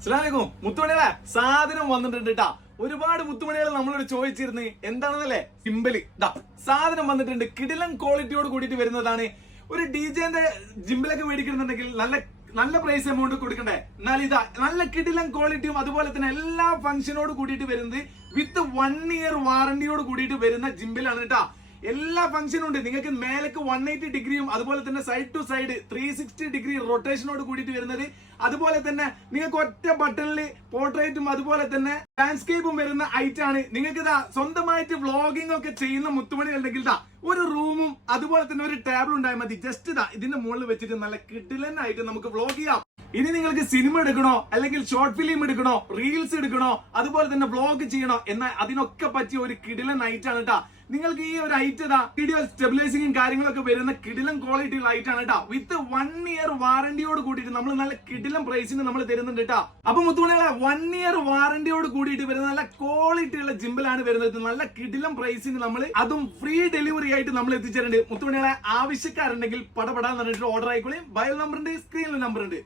അസ്സലാമലൈക്കും. മുത്തുമണികളെ സാധനം വന്നിട്ടുണ്ട് കേട്ടാ. ഒരുപാട് മുത്തുമണികൾ നമ്മളോട് ചോദിച്ചിരുന്നു എന്താണെന്നല്ലേ. സിമ്പിള് ഇതാ സാധനം വന്നിട്ടുണ്ട്. കിടിലൻ ക്വാളിറ്റിയോട് കൂടിയിട്ട് വരുന്നതാണ്. ഒരു ഡിജെന്റെ ജിമ്പിലൊക്കെ മേടിക്കുന്നുണ്ടെങ്കിൽ നല്ല പ്രൈസ് എമൗണ്ട് കൊടുക്കണ്ടേ. എന്നാൽ ഇതാ നല്ല കിടിലൻ ക്വാളിറ്റിയും അതുപോലെ തന്നെ എല്ലാ ഫംഗ്ഷനോട് കൂടിയിട്ട് വരുന്നത് വിത്ത് 1 ഇയർ വാറണ്ടിയോട് കൂടിയിട്ട് വരുന്ന ജിമ്പിലാണ് കേട്ടാ. എല്ലാ ഫംഗ്ഷനും ഉണ്ട്. നിങ്ങൾക്ക് മേലേക്ക് 180 ഡിഗ്രിയും അതുപോലെ തന്നെ സൈഡ് ടു സൈഡ് 360 ഡിഗ്രി റൊട്ടേഷനോട് കൂടിയിട്ട് വരുന്നത്. അതുപോലെ തന്നെ നിങ്ങൾക്ക് ഒറ്റ ബട്ടണിൽ പോർട്രേറ്റും അതുപോലെ തന്നെ ലാൻഡ്സ്കേപ്പും വരുന്ന ഐറ്റം ആണ്. നിങ്ങൾക്ക് ഇതാ സ്വന്തമായിട്ട് വ്ളോഗിംഗ് ഒക്കെ ചെയ്യുന്ന മുത്തുമണി ഉണ്ടെങ്കിൽ ഇതാ ഒരു റൂമും അതുപോലെ തന്നെ ഒരു ടേബിൾ ഉണ്ടായാൽ മതി. ജസ്റ്റ് ഇതാ ഇതിന്റെ മുകളിൽ വെച്ചിട്ട് നല്ല കിടിലനായിട്ട് നമുക്ക് വ്ളോഗ് ചെയ്യാം. ഇനി നിങ്ങൾക്ക് സിനിമ എടുക്കണോ അല്ലെങ്കിൽ ഷോർട്ട് ഫിലിം എടുക്കണോ റീൽസ് എടുക്കണോ അതുപോലെ തന്നെ വ്ളോഗ് ചെയ്യണോ എന്നാൽ അതിനൊക്കെ പറ്റിയ ഒരു കിടിലൻ ഐറ്റം ആണ് കേട്ടാ. നിങ്ങൾക്ക് ഈ ഒരു ഐറ്റം വീഡിയോ സ്റ്റെബിലൈസിംഗും കാര്യങ്ങളൊക്കെ വരുന്ന കിടിലൻ ക്വാളിറ്റി ഉള്ള ഐറ്റം ആണ് കേട്ടോ. വിത്ത് 1 ഇയർ വാറണ്ടിയോട് കൂടിയിട്ട് നമ്മൾ നല്ല കിടിലൻ പ്രൈസിന് നമ്മൾ തരുന്നുണ്ട് കേട്ടോ. അപ്പൊ മുത്തുമണികളെ 1 ഇയർ വാറണ്ടിയോട് കൂടിയിട്ട് വരുന്ന നല്ല ക്വാളിറ്റി ഉള്ള ജിമ്പിലാണ് വരുന്നത്. നല്ല കിടിലൻ പ്രൈസിന് നമ്മൾ അതും ഫ്രീ ഡെലിവറി ആയിട്ട് നമ്മൾ എത്തിച്ചിട്ടുണ്ട്. മുത്തുമണികളെ ആവശ്യക്കാരുണ്ടെങ്കിൽ പടപെടാൻ പറഞ്ഞിട്ട് ഓർഡർ ആയിക്കോളി. ബയൽ നമ്പർ ഉണ്ട്, സ്ക്രീനിൽ നമ്പർ ഉണ്ട്.